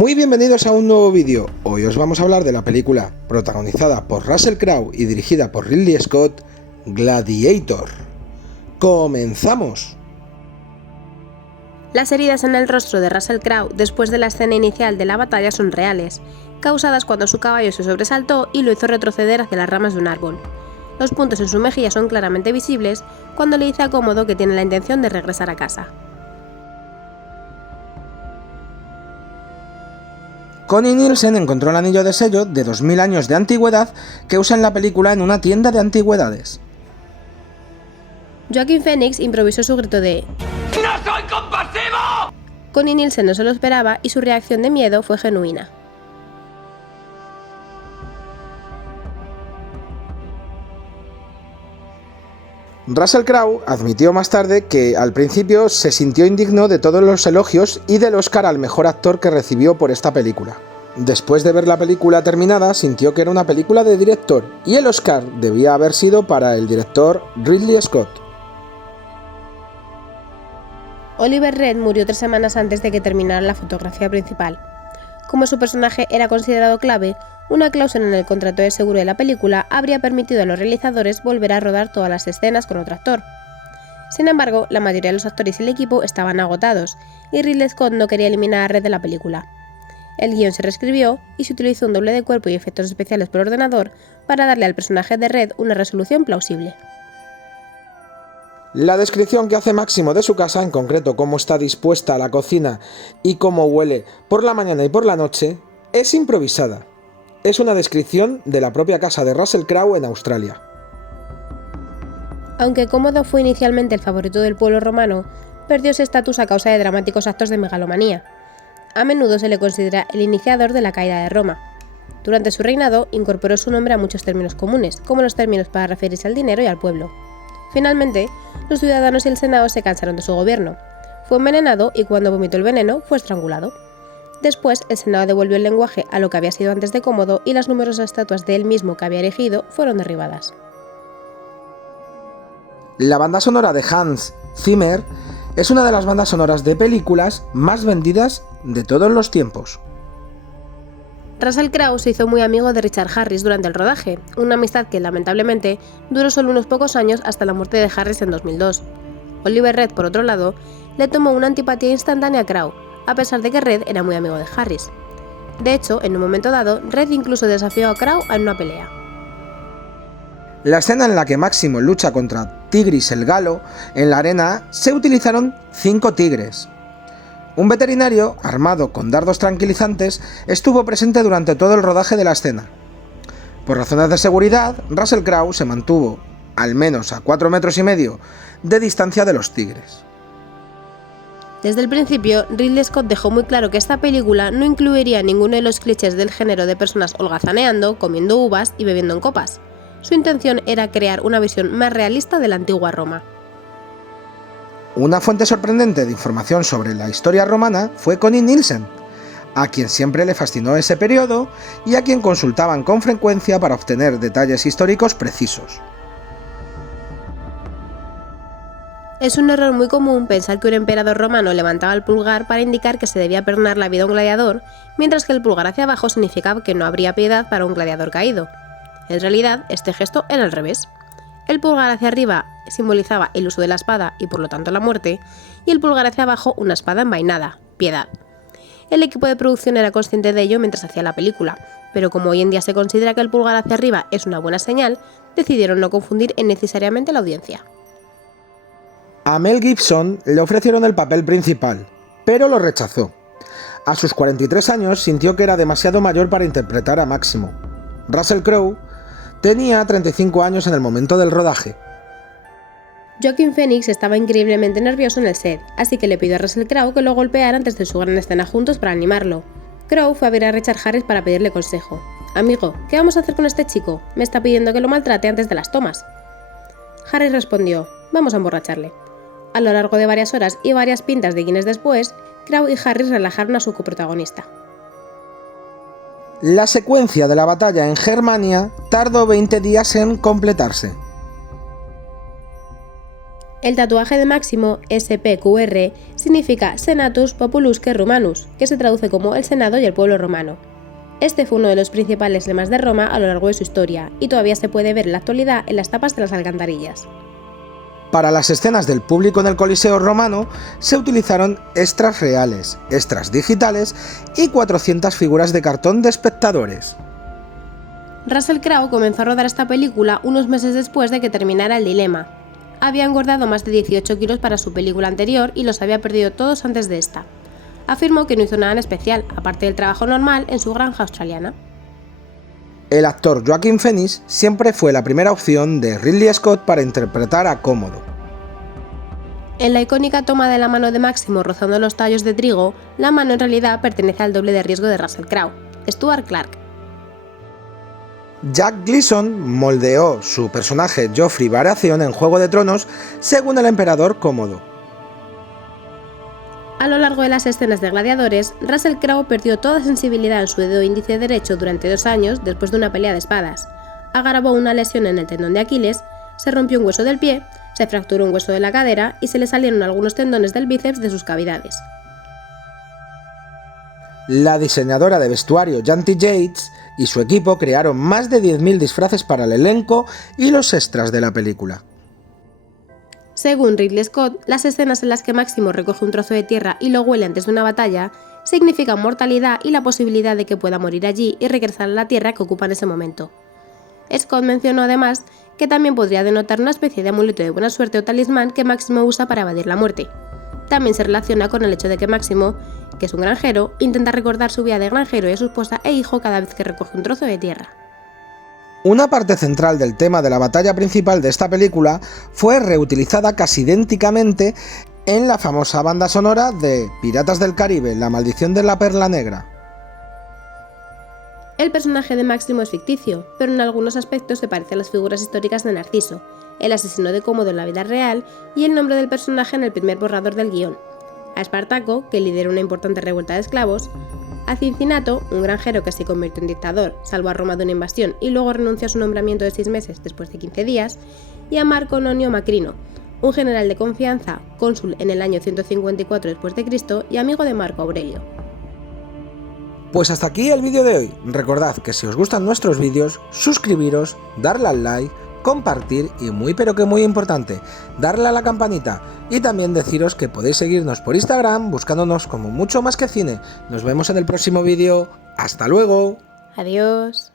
Muy bienvenidos a un nuevo vídeo. Hoy os vamos a hablar de la película protagonizada por Russell Crowe y dirigida por Ridley Scott, Gladiator. ¡Comenzamos! Las heridas en el rostro de Russell Crowe después de la escena inicial de la batalla son reales, causadas cuando su caballo se sobresaltó y lo hizo retroceder hacia las ramas de un árbol. Los puntos en su mejilla son claramente visibles cuando le dice a Cómodo que tiene la intención de regresar a casa. Connie Nielsen encontró el anillo de sello de 2000 años de antigüedad que usa en la película en una tienda de antigüedades. Joaquin Phoenix improvisó su grito de ¡No soy compasivo! Connie Nielsen no se lo esperaba y su reacción de miedo fue genuina. Russell Crowe admitió más tarde que al principio se sintió indigno de todos los elogios y del Oscar al mejor actor que recibió por esta película. Después de ver la película terminada, sintió que era una película de director y el Oscar debía haber sido para el director Ridley Scott. Oliver Reed murió 3 semanas antes de que terminara la fotografía principal. Como su personaje era considerado clave, una cláusula en el contrato de seguro de la película habría permitido a los realizadores volver a rodar todas las escenas con otro actor. Sin embargo, la mayoría de los actores y el equipo estaban agotados, y Ridley Scott no quería eliminar a Reed de la película. El guión se reescribió y se utilizó un doble de cuerpo y efectos especiales por ordenador para darle al personaje de Reed una resolución plausible. La descripción que hace Máximo de su casa, en concreto cómo está dispuesta la cocina y cómo huele por la mañana y por la noche, es improvisada. Es una descripción de la propia casa de Russell Crowe en Australia. Aunque Cómodo fue inicialmente el favorito del pueblo romano, perdió ese estatus a causa de dramáticos actos de megalomanía. A menudo se le considera el iniciador de la caída de Roma. Durante su reinado, incorporó su nombre a muchos términos comunes, como los términos para referirse al dinero y al pueblo. Finalmente, los ciudadanos y el Senado se cansaron de su gobierno. Fue envenenado y cuando vomitó el veneno, fue estrangulado. Después, el Senado devolvió el lenguaje a lo que había sido antes de Cómodo y las numerosas estatuas de él mismo que había erigido fueron derribadas. La banda sonora de Hans Zimmer es una de las bandas sonoras de películas más vendidas de todos los tiempos. Russell Crowe se hizo muy amigo de Richard Harris durante el rodaje, una amistad que lamentablemente duró solo unos pocos años hasta la muerte de Harris en 2002. Oliver Reed, por otro lado, le tomó una antipatía instantánea a Crowe, a pesar de que Reed era muy amigo de Harris. De hecho, en un momento dado, Reed incluso desafió a Crowe en una pelea. La escena en la que Máximo lucha contra Tigris el Galo en la arena se utilizaron 5 tigres. Un veterinario, armado con dardos tranquilizantes, estuvo presente durante todo el rodaje de la escena. Por razones de seguridad, Russell Crowe se mantuvo, al menos a 4,5 metros de distancia de los tigres. Desde el principio, Ridley Scott dejó muy claro que esta película no incluiría ninguno de los clichés del género de personas holgazaneando, comiendo uvas y bebiendo en copas. Su intención era crear una visión más realista de la antigua Roma. Una fuente sorprendente de información sobre la historia romana fue Connie Nielsen, a quien siempre le fascinó ese periodo y a quien consultaban con frecuencia para obtener detalles históricos precisos. Es un error muy común pensar que un emperador romano levantaba el pulgar para indicar que se debía perdonar la vida a un gladiador, mientras que el pulgar hacia abajo significaba que no habría piedad para un gladiador caído. En realidad, este gesto era al revés. El pulgar hacia arriba simbolizaba el uso de la espada y por lo tanto la muerte, y el pulgar hacia abajo una espada envainada, piedad. El equipo de producción era consciente de ello mientras hacía la película, pero como hoy en día se considera que el pulgar hacia arriba es una buena señal, decidieron no confundir innecesariamente a la audiencia. A Mel Gibson le ofrecieron el papel principal, pero lo rechazó. A sus 43 años sintió que era demasiado mayor para interpretar a Máximo. Russell Crowe tenía 35 años en el momento del rodaje. Joaquin Phoenix estaba increíblemente nervioso en el set, así que le pidió a Russell Crowe que lo golpeara antes de su gran escena juntos para animarlo. Crowe fue a ver a Richard Harris para pedirle consejo. «Amigo, ¿qué vamos a hacer con este chico? Me está pidiendo que lo maltrate antes de las tomas». Harris respondió: «Vamos a emborracharle». A lo largo de varias horas y varias pintas de Guinness después, Crowe y Harris relajaron a su coprotagonista. La secuencia de la batalla en Germania tardó 20 días en completarse. El tatuaje de Máximo, SPQR, significa Senatus Populusque Romanus, que se traduce como el Senado y el pueblo romano. Este fue uno de los principales lemas de Roma a lo largo de su historia, y todavía se puede ver en la actualidad en las tapas de las alcantarillas. Para las escenas del público en el Coliseo romano se utilizaron extras reales, extras digitales y 400 figuras de cartón de espectadores. Russell Crowe comenzó a rodar esta película unos meses después de que terminara El Dilema. Había engordado más de 18 kilos para su película anterior y los había perdido todos antes de esta. Afirmó que no hizo nada en especial, aparte del trabajo normal en su granja australiana. El actor Joaquin Phoenix siempre fue la primera opción de Ridley Scott para interpretar a Cómodo. En la icónica toma de la mano de Máximo rozando los tallos de trigo, la mano en realidad pertenece al doble de riesgo de Russell Crowe, Stuart Clark. Jack Gleason moldeó su personaje Joffrey Baratheon en Juego de Tronos según el emperador Cómodo. A lo largo de las escenas de gladiadores, Russell Crowe perdió toda sensibilidad en su dedo índice derecho durante 2 años después de una pelea de espadas. Agravó una lesión en el tendón de Aquiles, se rompió un hueso del pie, se fracturó un hueso de la cadera y se le salieron algunos tendones del bíceps de sus cavidades. La diseñadora de vestuario Janty Yates y su equipo crearon más de 10.000 disfraces para el elenco y los extras de la película. Según Ridley Scott, las escenas en las que Máximo recoge un trozo de tierra y lo huele antes de una batalla significan mortalidad y la posibilidad de que pueda morir allí y regresar a la tierra que ocupa en ese momento. Scott mencionó además que también podría denotar una especie de amuleto de buena suerte o talismán que Máximo usa para evadir la muerte. También se relaciona con el hecho de que Máximo, que es un granjero, intenta recordar su vida de granjero y a su esposa e hijo cada vez que recoge un trozo de tierra. Una parte central del tema de la batalla principal de esta película fue reutilizada casi idénticamente en la famosa banda sonora de Piratas del Caribe, La maldición de la perla negra. El personaje de Máximo es ficticio, pero en algunos aspectos se parece a las figuras históricas de Narciso, el asesino de Cómodo en la vida real y el nombre del personaje en el primer borrador del guión, a Espartaco, que lidera una importante revuelta de esclavos, a Cincinato, un granjero que se convirtió en dictador, salvó a Roma de una invasión y luego renunció a su nombramiento de 6 meses después de 15 días, y a Marco Nonio Macrino, un general de confianza, cónsul en el año 154 después de Cristo y amigo de Marco Aurelio. Pues hasta aquí el vídeo de hoy. Recordad que si os gustan nuestros vídeos, suscribiros, darle al like, compartir y muy pero que muy importante, darle a la campanita y también deciros que podéis seguirnos por Instagram buscándonos como Mucho Más que Cine. Nos vemos en el próximo vídeo. ¡Hasta luego! Adiós.